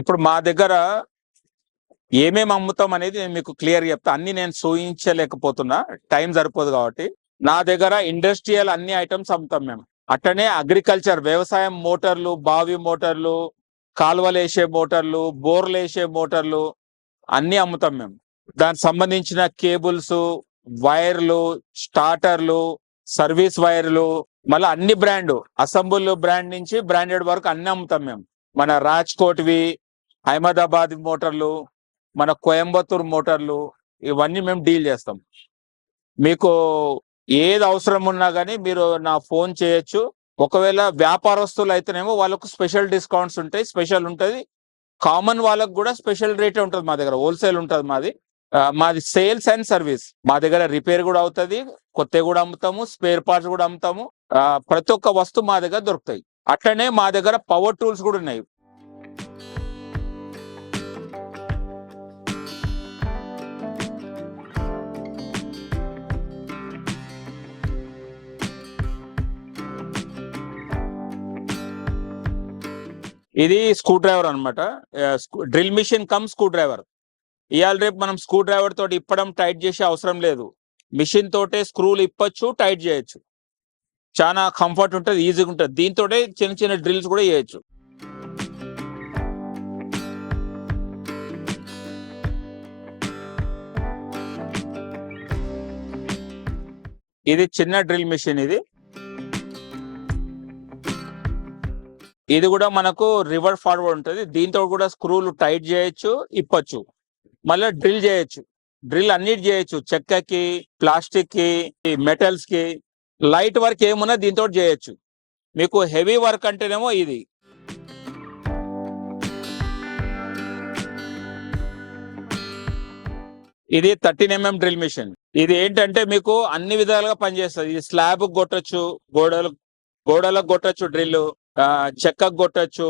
ఇప్పుడు మా దగ్గర ఏమేమి అమ్ముతాం అనేది నేను మీకు క్లియర్ చెప్తా. అన్ని నేను చూపించలేకపోతున్నా, టైం సరిపోదు కాబట్టి. నా దగ్గర ఇండస్ట్రియల్ అన్ని ఐటమ్స్ అమ్ముతాం మేము. అట్లనే అగ్రికల్చర్ వ్యవసాయం మోటార్లు, బావి మోటార్లు, కాలువలు వేసే మోటార్లు, బోర్లు వేసే మోటార్లు అన్ని అమ్ముతాం మేము. దానికి సంబంధించిన కేబుల్స్, వైర్లు, స్టార్టర్లు, సర్వీస్ వైర్లు, మళ్ళీ అన్ని బ్రాండ్, అసెంబుల్ బ్రాండ్ నుంచి బ్రాండెడ్ వరకు అన్ని అమ్ముతాం మేము. మన రాజ్కోట్వి, అహ్మదాబాద్ మోటార్లు, మన కోయంబత్తూర్ మోటార్లు, ఇవన్నీ మేము డీల్ చేస్తాం. మీకు ఏది అవసరం ఉన్నా కానీ మీరు నా ఫోన్ చేయొచ్చు. ఒకవేళ వ్యాపారస్తులు అయితేనేమో వాళ్ళకు స్పెషల్ డిస్కౌంట్స్ ఉంటాయి, స్పెషల్ ఉంటుంది. కామన్ వాళ్ళకు కూడా స్పెషల్ రేటే ఉంటుంది. మా దగ్గర హోల్సేల్ ఉంటుంది మాది. మాది సేల్స్ అండ్ సర్వీస్. మా దగ్గర రిపేర్ కూడా అవుతుంది, కొత్తవి కూడా అమ్ముతాము, స్పేర్ పార్ట్స్ కూడా అమ్ముతాము. ప్రతి ఒక్క వస్తువు మా దగ్గర దొరుకుతాయి. అట్లనే మా దగ్గర పవర్ టూల్స్ కూడా ఉన్నాయి. ఇది స్క్రూ డ్రైవర్ అనమాట. Drill machine cum screw driver. ఇవాళ రేపు మనం స్క్రూ డ్రైవర్ తోటి ఇప్పడం, టైట్ చేసే అవసరం లేదు. మిషన్ తోటే స్క్రూలు ఇప్పచ్చు, టైట్ చేయొచ్చు. చాలా కంఫర్ట్ ఉంటుంది, ఈజీగా ఉంటుంది. దీంతో చిన్న చిన్న డ్రిల్స్ కూడా చేయొచ్చు. ఇది చిన్న డ్రిల్ మిషన్. ఇది కూడా మనకు రివర్స్ ఫార్వర్డ్ ఉంటుంది. దీంతో కూడా స్క్రూలు టైట్ చేయొచ్చు, ఇప్పచ్చు, మళ్ళీ డ్రిల్ చేయొచ్చు. డ్రిల్ అన్నిటి చేయొచ్చు, చెక్కకి, ప్లాస్టిక్ కి, మెటల్స్ కి. లైట్ వర్క్ ఏమున్నా దీంతో చేయొచ్చు. మీకు హెవీ వర్క్ అంటేనేమో ఇది. ఇది 13 mm డ్రిల్ మిషన్. ఇది ఏంటంటే మీకు అన్ని విధాలుగా పనిచేస్తుంది. ఇది స్లాబ్ కొట్టచ్చు, గోడలకు కొట్టచ్చు డ్రిల్, చెక్కకు కొట్టచ్చు,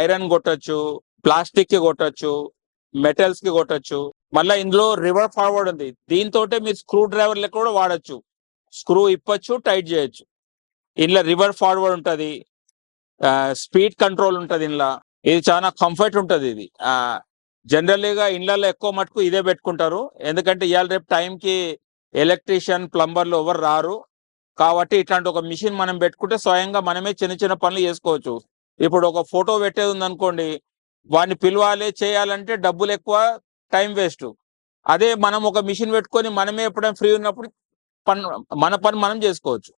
ఐరన్ కొట్టచ్చు, ప్లాస్టిక్ కి కొట్టచ్చు, మెటల్స్ కి కొట్టచ్చు. మళ్ళీ ఇందులో రివర్స్ ఫార్వర్డ్ ఉంది. దీంతో మీరు స్క్రూ డ్రైవర్ లెక్క కూడా వాడచ్చు. స్క్రూ ఇప్పచ్చు, టైట్ చేయొచ్చు. ఇందులో రివర్స్ ఫార్వర్డ్ ఉంటుంది, స్పీడ్ కంట్రోల్ ఉంటుంది ఇందులో. ఇది చాలా కంఫర్ట్ ఉంటుంది. ఇది జనరల్గా ఇళ్లలో ఎక్కువ మటుకు ఇదే పెట్టుకుంటారు. ఎందుకంటే ఇవాళ రేపు టైంకి ఎలక్ట్రీషియన్, ప్లంబర్లు ఎవరు రారు కాబట్టి ఇట్లాంటి ఒక మిషన్ మనం పెట్టుకుంటే స్వయంగా మనమే చిన్న చిన్న పనులు చేసుకోవచ్చు. ఇప్పుడు ఒక ఫోటో పెట్టేది ఉందనుకోండి, వాడిని పిలవాలి, చేయాలంటే డబ్బులు ఎక్కువ, టైం వేస్ట్. అదే మనం ఒక మిషన్ పెట్టుకొని మనమే ఎప్పుడైనా ఫ్రీ ఉన్నప్పుడు మన పని మనం చేసుకోవచ్చు.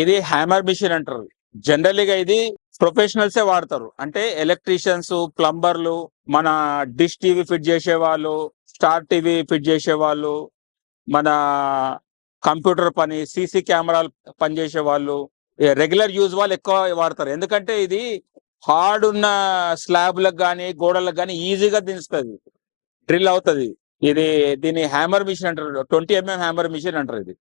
ఇది హ్యామర్ మిషన్ అంటారు. జనరల్గా ఇది ప్రొఫెషనల్సే వాడతారు. అంటే ఎలక్ట్రీషియన్స్, ప్లంబర్లు, మన డిష్ టీవీ ఫిట్ చేసే వాళ్ళు, స్టార్ టీవీ ఫిట్ చేసే వాళ్ళు, మన కంప్యూటర్ పని, సీసీ కెమెరాలు పనిచేసే వాళ్ళు, రెగ్యులర్ యూజ్ వాళ్ళు ఎక్కువ వాడతారు. ఎందుకంటే ఇది హార్డ్ ఉన్న స్లాబ్లకు కానీ, గోడలకు కానీ ఈజీగా దించుతుంది, డ్రిల్ అవుతుంది. దీన్ని హ్యామర్ మిషన్ అంటారు. 20 mm హ్యామర్ మిషన్ అంటారు ఇది.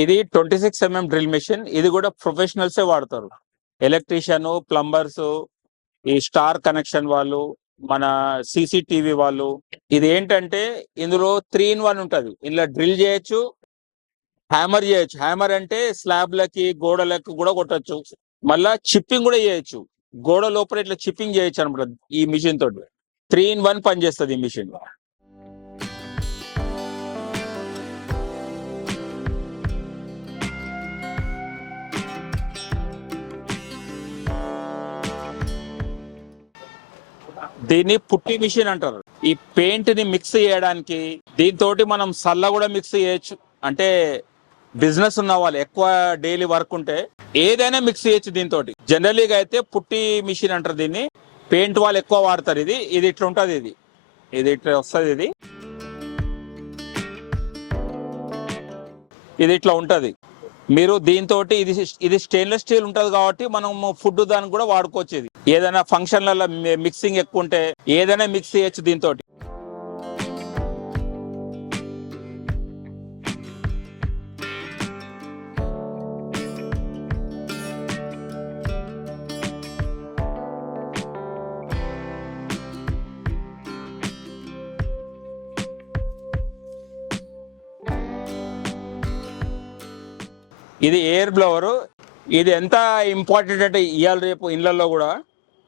ఇది 26 mm డ్రిల్ మిషన్. ఇది కూడా ప్రొఫెషనల్సే వాడతారు. ఎలక్ట్రీషియన్, ప్లంబర్స్, ఈ స్టార్ కనెక్షన్ వాళ్ళు, మన సీసీటీవీ వాళ్ళు. ఇది ఏంటంటే ఇందులో 3 in 1 ఉంటుంది. ఇందులో డ్రిల్ చేయొచ్చు, హ్యామర్ చేయొచ్చు. హ్యామర్ అంటే స్లాబ్లకి, గోడలకు కూడా కొట్టచ్చు. మళ్ళా చిప్పింగ్ కూడా చేయొచ్చు. గోడ లోపల ఇట్లా చిప్పింగ్ చేయొచ్చు అనమాట ఈ మిషన్ తోటి. 3 in 1 పనిచేస్తుంది ఈ మిషన్. దీన్ని పుట్టి మిషన్ అంటారు. ఈ పెయింట్ ని మిక్స్ చేయడానికి, దీంతో మనం సల్ల కూడా మిక్స్ చేయొచ్చు. అంటే బిజినెస్ ఉన్న వాళ్ళు, ఎక్కువ డైలీ వర్క్ ఉంటే ఏదైనా మిక్స్ చేయొచ్చు దీంతో. జనరలీగా అయితే పుట్టి మిషన్ అంటారు దీన్ని. పెయింట్ వాళ్ళు ఎక్కువ వాడతారు. ఇది ఇట్లా ఉంటుంది. ఇది ఇట్లా వస్తుంది. ఇది ఇట్లా ఉంటుంది. మీరు దీంతో ఇది స్టెయిన్లెస్ స్టీల్ ఉంటది కాబట్టి మనం ఫుడ్ దానికి కూడా వాడుకోవచ్చు. ఇది ఏదైనా ఫంక్షన్లలో మిక్సింగ్ ఎక్కువ ఉంటే ఏదైనా మిక్స్ చేయొచ్చు దీంతో. ఇది ఎయిర్ బ్లోవరు. ఇది ఎంత ఇంపార్టెంట్ అంటే ఇవాళ రేపు ఇళ్లలో కూడా,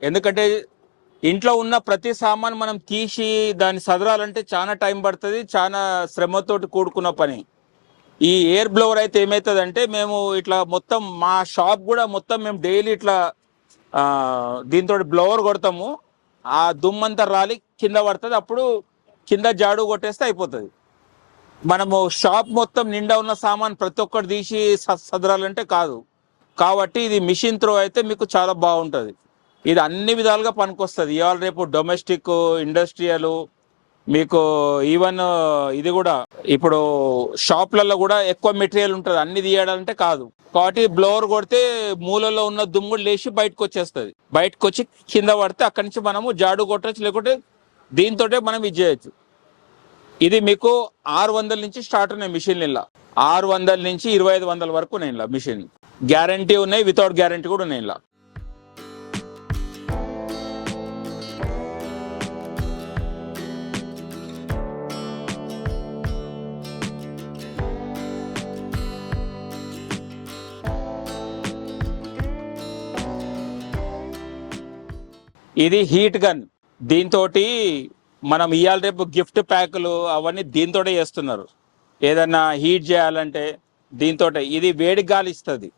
ఎందుకంటే ఇంట్లో ఉన్న ప్రతి సామాన్ మనం తీసి దాన్ని సదరాలంటే చాలా టైం పడుతుంది, చాలా శ్రమతోటి కూడుకున్న పని. ఈ ఎయిర్ బ్లోవర్ అయితే ఏమవుతుందంటే, మేము ఇట్లా మొత్తం మా షాప్ కూడా మొత్తం మేము డైలీ ఇట్లా దీంతో బ్లోవర్ కొడతాము. ఆ దుమ్మంతా రాలి కింద పడుతుంది, అప్పుడు కింద జాడు కొట్టేస్తే అయిపోతుంది. మనము షాప్ మొత్తం నిండా ఉన్న సామాన్ ప్రతి ఒక్కటి తీసి సదరాలంటే కాదు. కాబట్టి ఇది మిషన్ త్రో అయితే మీకు చాలా బాగుంటుంది. ఇది అన్ని విధాలుగా పనికొస్తుంది. ఇవాళ రేపు డొమెస్టిక్, ఇండస్ట్రియల్, మీకు ఈవెన్ ఇది కూడా ఇప్పుడు షాప్లలో కూడా ఎక్కువ మెటీరియల్ ఉంటుంది, అన్ని తీయడాలంటే కాదు. కాబట్టి బ్లోవర్ కొడితే మూలలో ఉన్న దుమ్ము లేచి బయటకు వచ్చేస్తుంది. బయటకు వచ్చి కింద పడితే అక్కడి నుంచి మనము జాడు కొట్టచ్చు, లేకుంటే దీంతో మనం ఇది చేయొచ్చు. ఇది మీకు 600 నుంచి స్టార్ట్ ఉన్నాయి మిషన్లు. ఇలా 600 నుంచి 2500 వరకు ఉన్నాయి ఇలా మిషన్. గ్యారంటీ ఉన్నాయి, వితౌట్ గ్యారంటీ కూడా ఉన్నాయి ఇలా. ఇది హీట్ గన్. దీంతో మనం ఇవాళ రేపు గిఫ్ట్ ప్యాకులు అవన్నీ దీంతోటే చేస్తున్నారు. ఏదన్నా హీట్ చేయాలంటే దీంతో. ఇది వేడి గాలి ఇస్తుంది.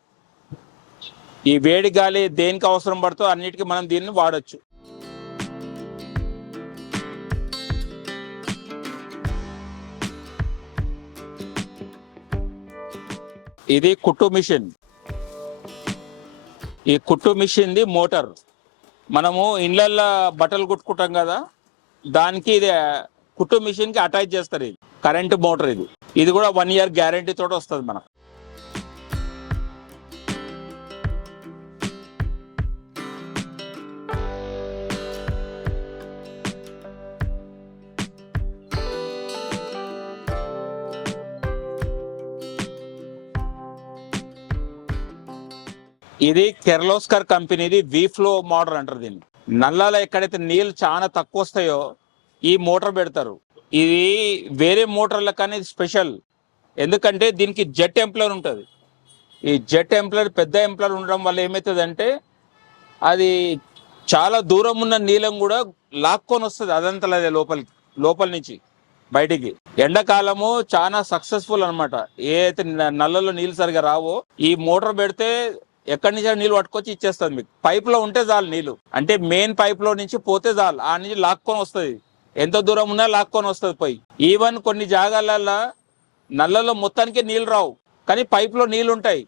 ఈ వేడి గాలి దేనికి అవసరం పడుతుందో అన్నిటికీ మనం దీన్ని వాడచ్చు. ఇది కుట్టు మిషన్. ఈ కుట్టు మిషన్ది మోటార్. మనము ఇండ్లల్లో బట్టలు కుట్టుకుంటాం కదా, దానికి ఇది కుట్టు మిషన్ కి అటాచ్ చేస్తారు. ఇది కరెంట్ మోటార్. ఇది కూడా 1 year గ్యారంటీ తోటి వస్తుంది మనకు. ఇది కిర్లోస్కర్ కంపెనీది వీఫ్లో మోటార్ అంటారు దీన్ని. నల్లాలో ఎక్కడైతే నీళ్ళు చాలా తక్కువ వస్తాయో ఈ మోటార్ పెడతారు. ఇది వేరే మోటార్ల కానీ స్పెషల్, ఎందుకంటే దీనికి జెట్ ఎంప్లర్ ఉంటుంది. ఈ జెట్ ఎంప్లర్ పెద్ద ఎంప్లర్ ఉండడం వల్ల ఏమవుతుందంటే అది చాలా దూరం ఉన్న నీళ్ళం కూడా లాక్కొని వస్తుంది అదంతా లోపల నుంచి బయటికి. ఎండాకాలము చాలా సక్సెస్ఫుల్ అనమాట. ఏ అయితే నల్లలో నీళ్ళు సరిగా రావో ఈ మోటార్ పెడితే ఎక్కడి నుంచి నీళ్ళు పట్టుకొచ్చి ఇచ్చేస్తుంది మీకు. పైప్ లో ఉంటే చాలు నీళ్ళు, అంటే మెయిన్ పైప్ లో నుంచి పోతే చాలు, ఆ నుంచి లాక్కొని వస్తుంది. ఎంత దూరం ఉన్నా లాక్కొని వస్తుంది పోయి. ఈవెన్ కొన్ని జాగాలలో నల్లలో మొత్తానికి నీళ్ళు రావు, కానీ పైప్ లో నీళ్ళు ఉంటాయి.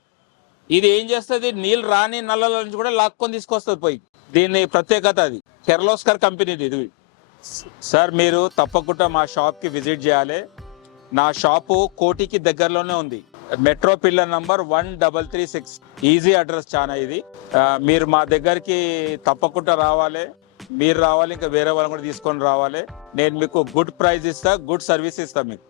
ఇది ఏం చేస్తుంది, నీళ్ళు రాని నల్లలో నుంచి కూడా లాక్కొని తీసుకొస్తుంది పోయి. దీని ప్రత్యేకత అది. కిర్లోస్కర్ కంపెనీది ఇది. సార్ మీరు తప్పకుండా మా షాప్ కి విజిట్ చేయాలి. నా షాపు కోటికి దగ్గరలోనే ఉంది. Metro pillar number 1336. Easy address చాలా ఇది. మీరు మా దగ్గరికి తప్పకుండా రావాలి. మీరు రావాలి, ఇంకా వేరే వాళ్ళని కూడా తీసుకొని రావాలి. నేను మీకు గుడ్ ప్రైస్ ఇస్తా, గుడ్ సర్వీస్ ఇస్తా మీకు.